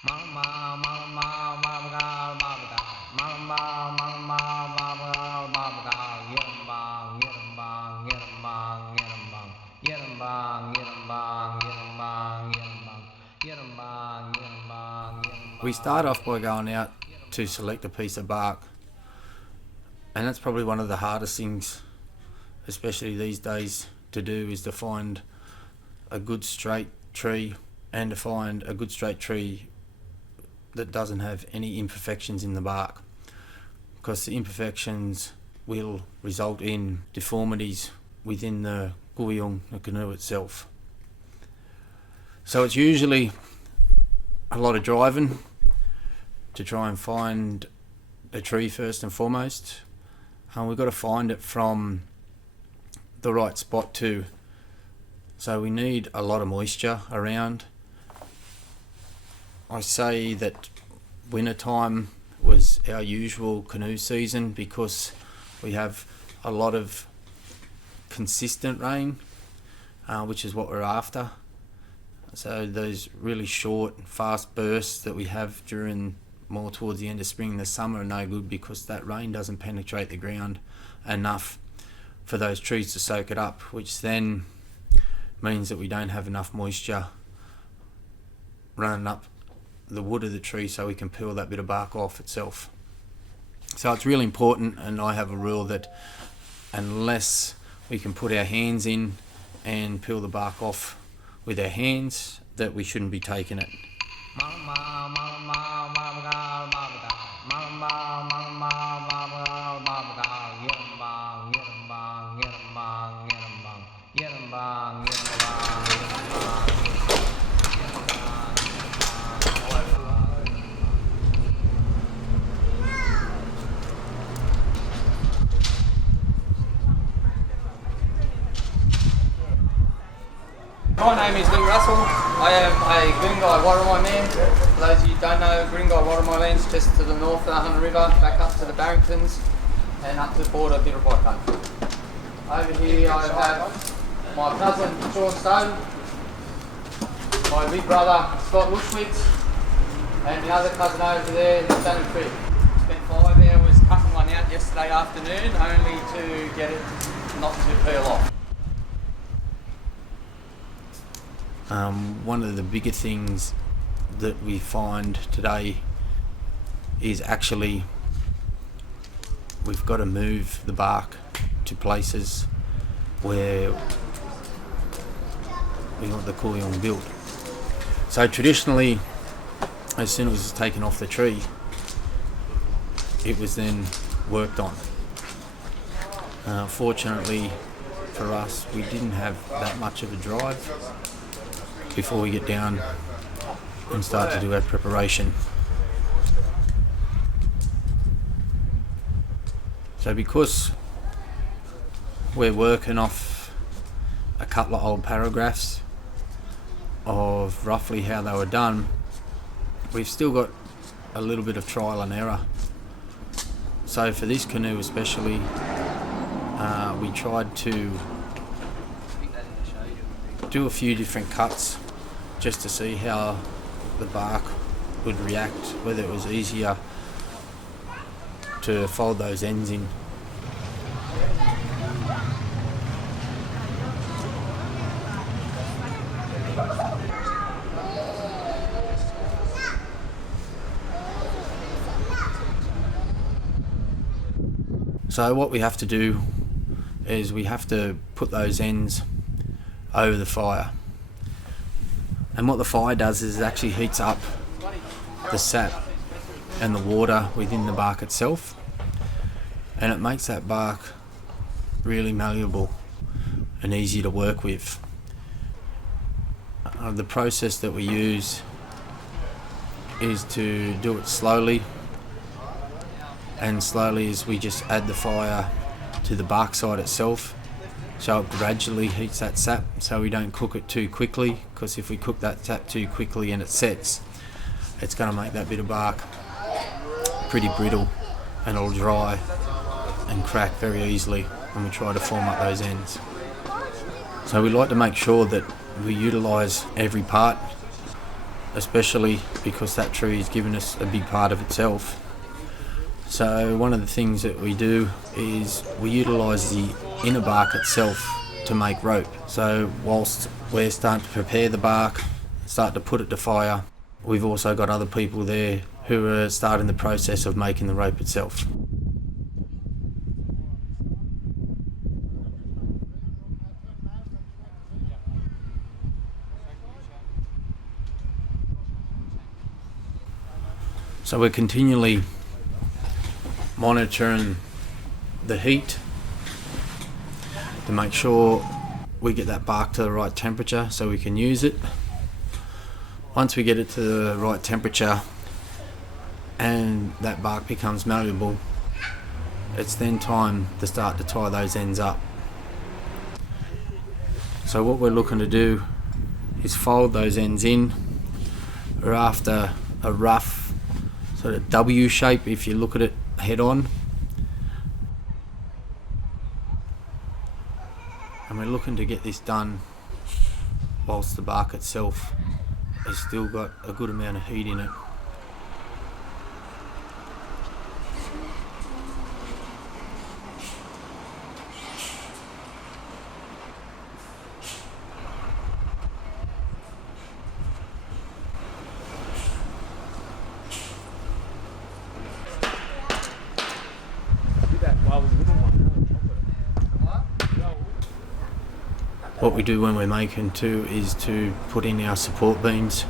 We start off by going out to select a piece of bark, and that's probably one of the hardest things, especially these days, to do, is to find a good straight tree, and to find a good straight tree that doesn't have any imperfections in the bark, because the imperfections will result in deformities within the Kuueeyung, the canoe itself. So it's usually a lot of driving to try and find a tree first and foremost, and we've got to find it from the right spot too. So we need a lot of moisture around. I say that winter time was our usual canoe season because we have a lot of consistent rain, which is what we're after. So those really short, fast bursts that we have during more towards the end of spring and the summer are no good, because that rain doesn't penetrate the ground enough for those trees to soak it up, which then means that we don't have enough moisture running up the wood of the tree so we can peel that bit of bark off itself. So it's really important, and I have a rule that unless we can put our hands in and peel the bark off with our hands, that we shouldn't be taking it. My name is Newcastle. I am a Kuueeyung Worrimai man. For those of you who don't know, Kuueeyung Worrimai land's just to the north of the Hunter River, back up to the Carringtons and up to the border of Wunibaikaanba. Over here I have my cousin Sean Stone, my big brother Scott Lushwitz, and the other cousin over there is Danny Cribb. Spent 5 hours cutting one out yesterday afternoon, only to get it not to peel off. One of the bigger things that we find today is actually we've got to move the bark to places where we want the Kuueeyung built. So traditionally, as soon as it was taken off the tree, it was then worked on. Fortunately for us, we didn't have that much of a drive before we get down and start to do our preparation. So because we're working off a couple of old paragraphs of roughly how they were done, we've still got a little bit of trial and error. So for this canoe especially, we tried to do a few different cuts just to see how the bark would react, whether it was easier to fold those ends in. So what we have to do is we have to put those ends over the fire. And what the fire does is it actually heats up the sap and the water within the bark itself, and it makes that bark really malleable and easy to work with. The process that we use is to do it slowly, and slowly as we just add the fire to the bark side itself, so it gradually heats that sap, so we don't cook it too quickly, because if we cook that sap too quickly and it sets, it's going to make that bit of bark pretty brittle, and it'll dry and crack very easily when we try to form up those ends. So we like to make sure that we utilise every part especially because that tree has given us a big part of itself. So one of the things that we do is we utilise the inner bark itself to make rope. So whilst we're starting to prepare the bark, start to put it to fire, we've also got other people there who are starting the process of making the rope itself. So we're continually monitoring the heat to make sure we get that bark to the right temperature so we can use it. Once we get it to the right temperature and that bark becomes malleable, it's then time to start to tie those ends up. So what we're looking to do is fold those ends in. We're after a rough sort of W shape if you look at it head on. And we're looking to get this done whilst the bark itself has still got a good amount of heat in it. What we do when we're making too is to put in our support beams,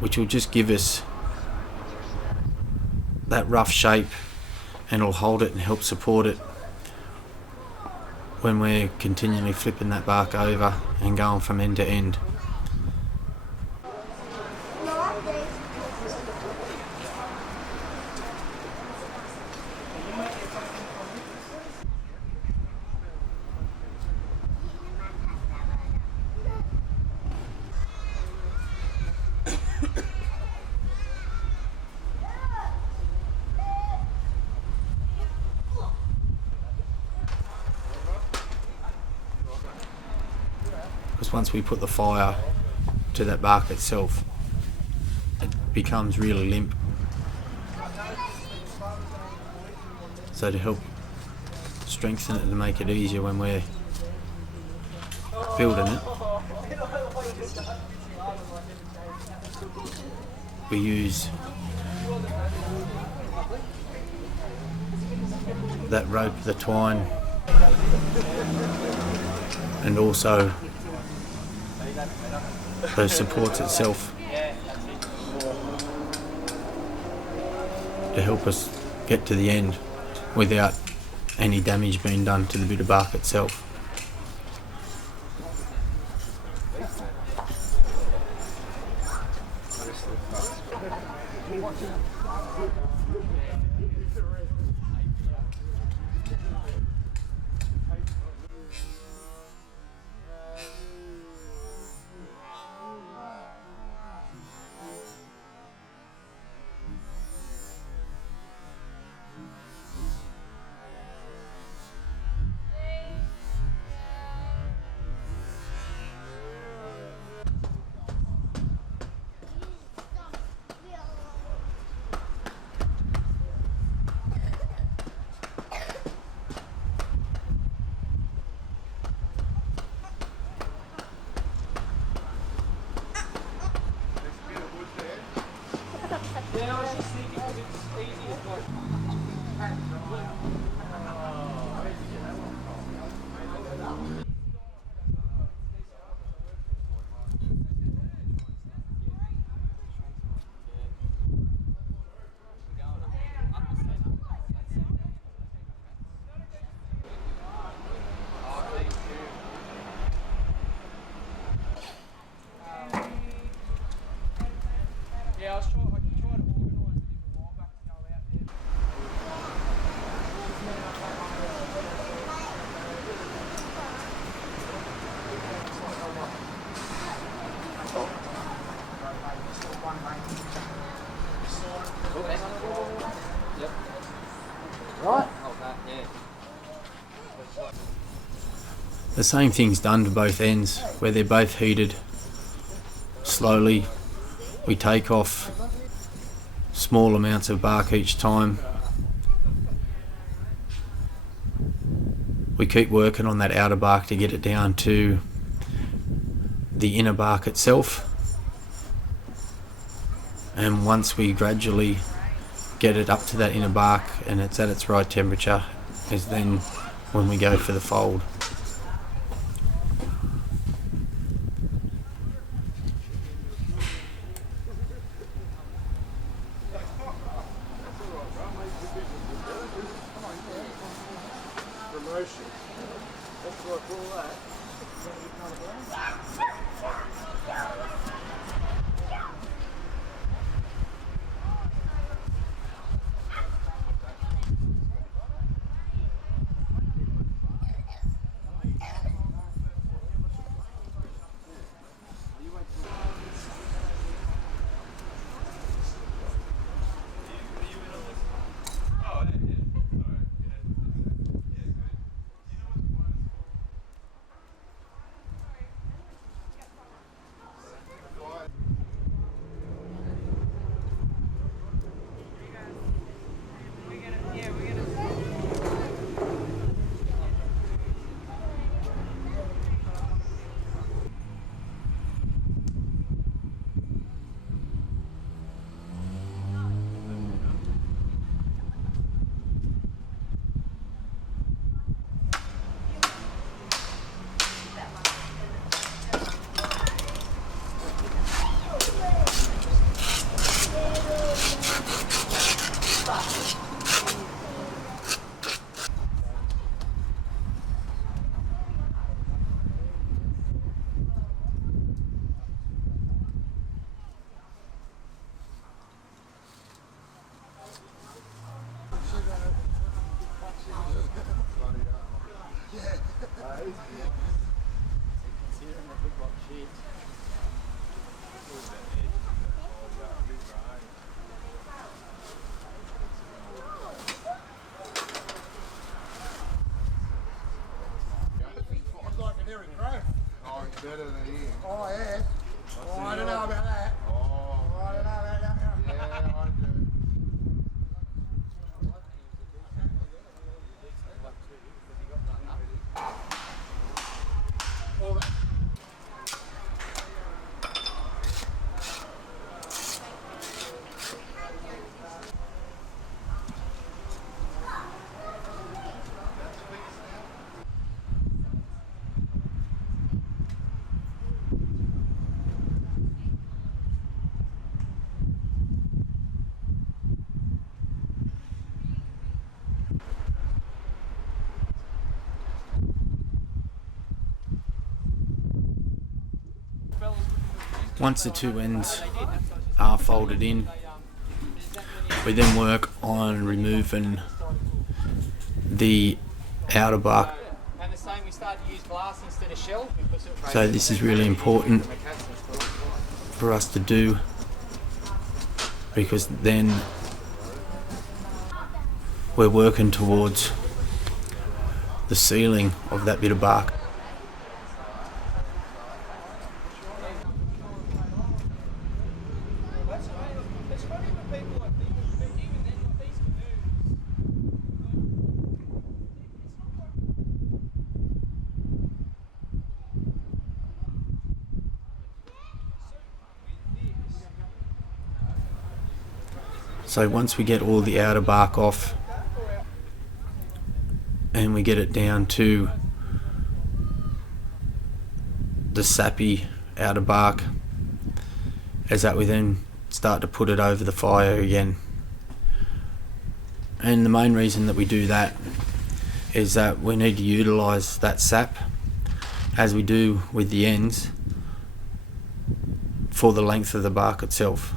which will just give us that rough shape and it'll hold it and help support it when we're continually flipping that bark over and going from end to end. Because once we put the fire to that bark itself, it becomes really limp. So to help strengthen it and make it easier when we're building it, we use that rope, the twine, and also those supports itself to help us get to the end without any damage being done to the bit of bark itself. The same thing's done to both ends, where they're both heated slowly. We take off small amounts of bark each time. We keep working on that outer bark to get it down to the inner bark itself. And once we gradually get it up to that inner bark and it's at its right temperature, is then when we go for the fold. Better than him. Oh, yeah. Oh, I don't know about that. Oh, I don't know about that. yeah, I do. All that. Once the two ends are folded in, we then work on removing the outer bark. And the same, we started to use glass instead of shell. So this is really important for us to do, because then we're working towards the sealing of that bit of bark. So once we get all the outer bark off and we get it down to the sappy outer bark, as that we then start to put it over the fire again. And the main reason that we do that is that we need to utilise that sap, as we do with the ends, for the length of the bark itself,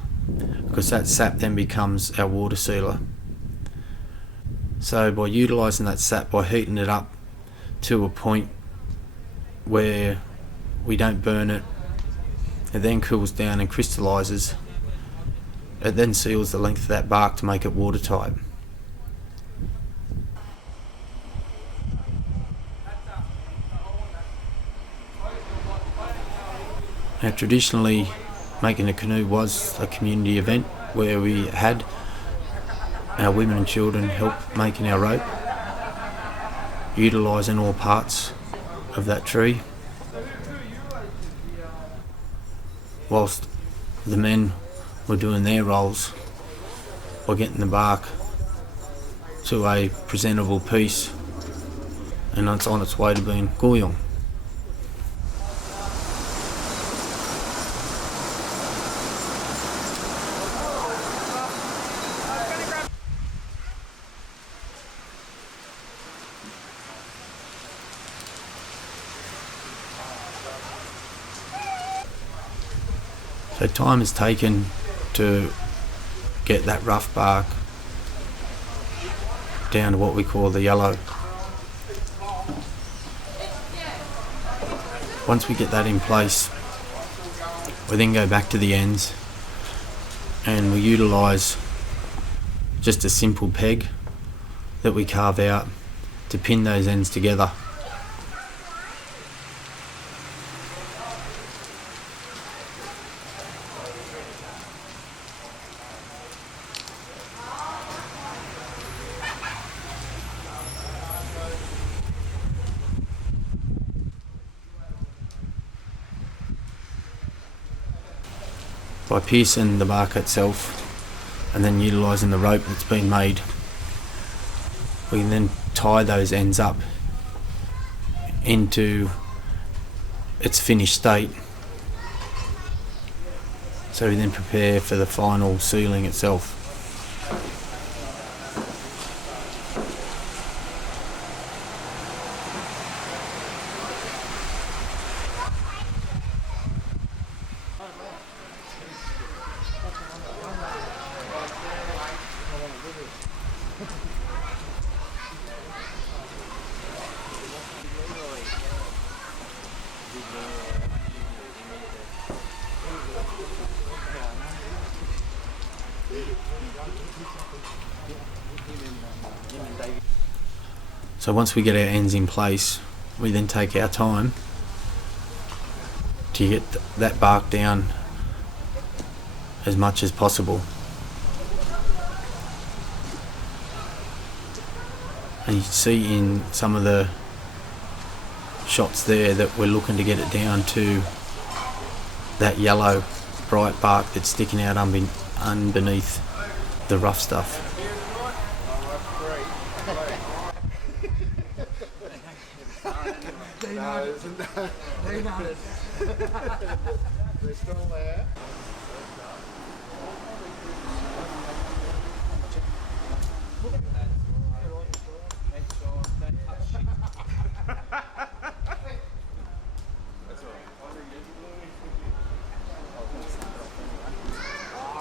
because that sap then becomes our water sealer. So by utilising that sap, by heating it up to a point where we don't burn it, it then cools down and crystallises. It then seals the length of that bark to make it watertight. Now traditionally making a canoe was a community event where we had our women and children help making our rope, utilising all parts of that tree, whilst the men were doing their roles by getting the bark to a presentable piece, and it's on its way to being Kuueeyung. So time is taken to get that rough bark down to what we call the yellow. Once we get that in place, we then go back to the ends and we utilise just a simple peg that we carve out to pin those ends together. By piercing the bark itself and then utilising the rope that's been made, we can then tie those ends up into its finished state. So we then prepare for the final sealing itself. So once we get our ends in place, we then take our time to get that bark down as much as possible. And you see in some of the shots there that we're looking to get it down to that yellow bright bark that's sticking out underneath the rough stuff. They're still there.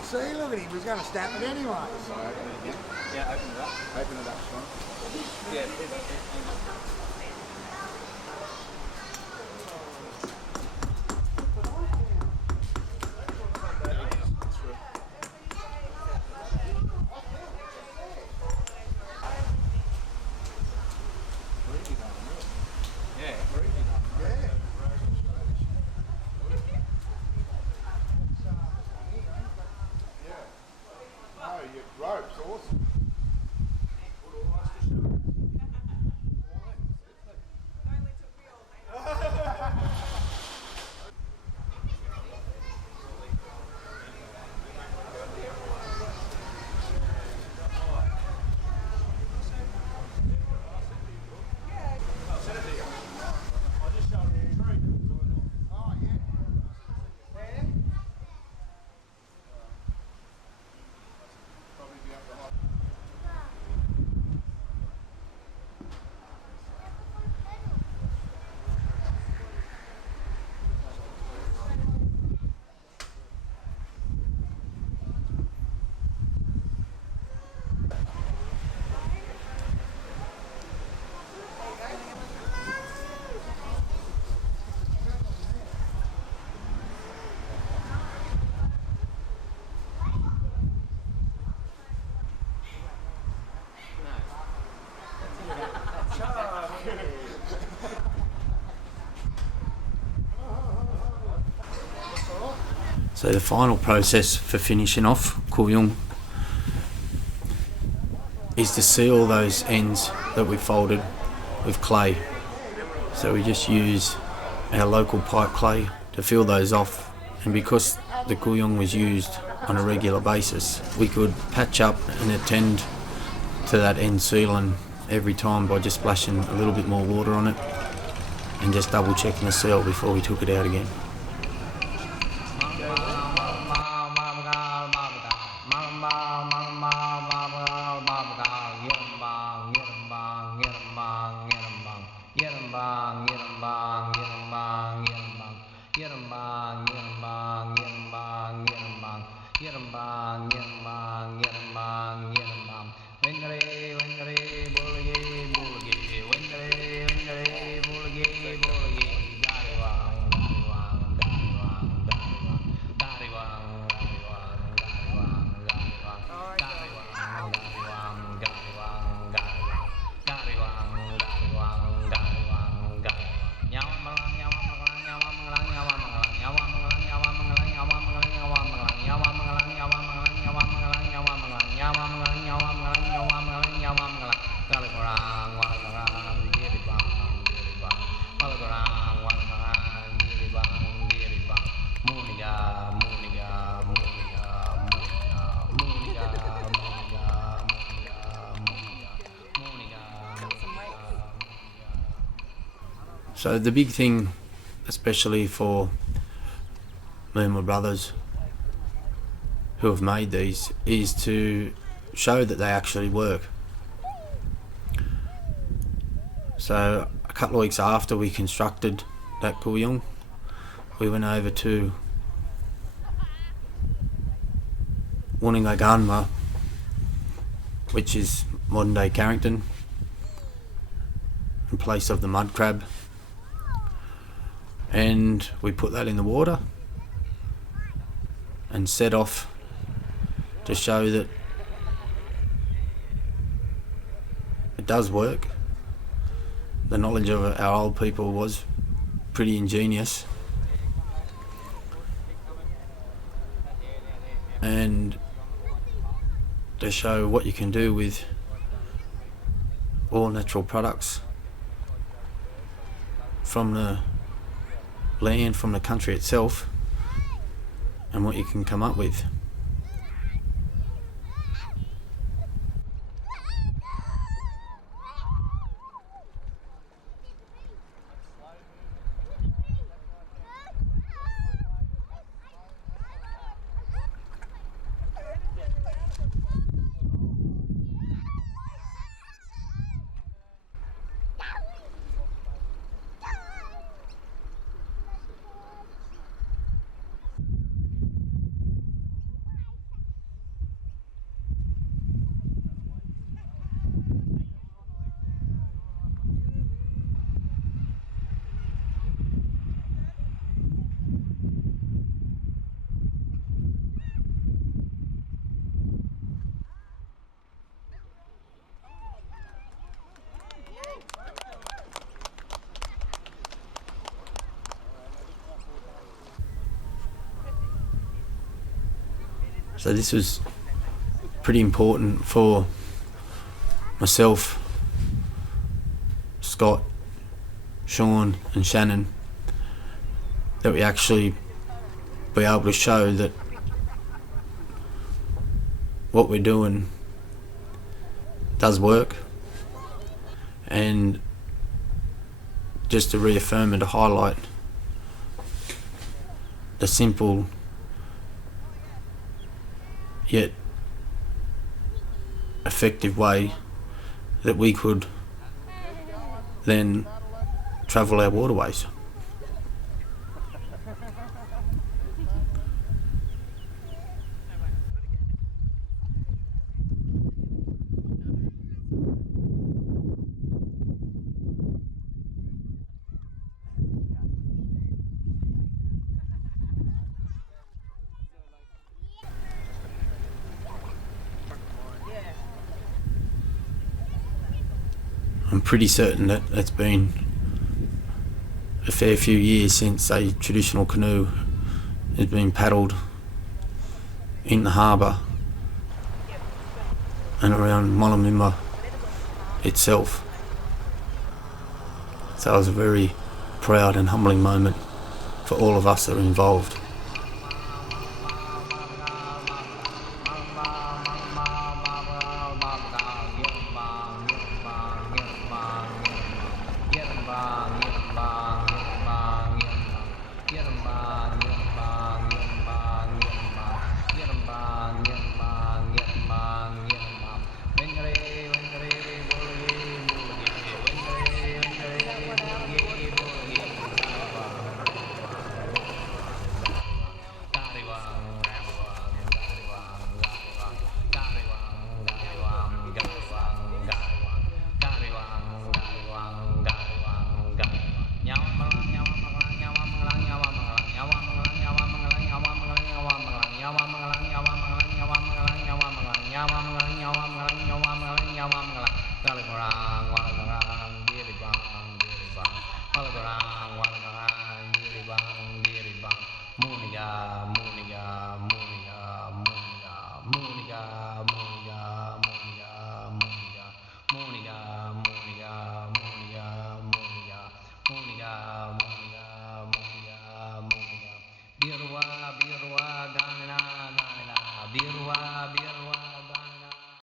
See, look at him, he's going to snap it anyway. Yeah, open it up. Open it up, Sean. Yeah. Oh, your rope's awesome. So the final process for finishing off Kuueeyung is to seal those ends that we folded with clay. So we just use our local pipe clay to fill those off, and because the Kuueeyung was used on a regular basis, we could patch up and attend to that end sealing every time by just splashing a little bit more water on it and just double checking the seal before we took it out again. So the big thing, especially for me and my brothers who have made these, is to show that they actually work. So a couple of weeks after we constructed that Kuueeyung, we went over to Wunibaikaanba, which is modern day Carrington, in place of the mudcrab, and we put that in the water and set off to show that it does work. The knowledge of our old people was pretty ingenious, and to show what you can do with all natural products from the land, from the country itself, and what you can come up with. So this was pretty important for myself, Scott, Sean and Shannon, that we actually be able to show that what we're doing does work, and just to reaffirm and to highlight the simple yet effective way that we could then travel our waterways. I'm pretty certain that it's been a fair few years since a traditional canoe has been paddled in the harbour and around Molamimba itself. So it was a very proud and humbling moment for all of us that are involved.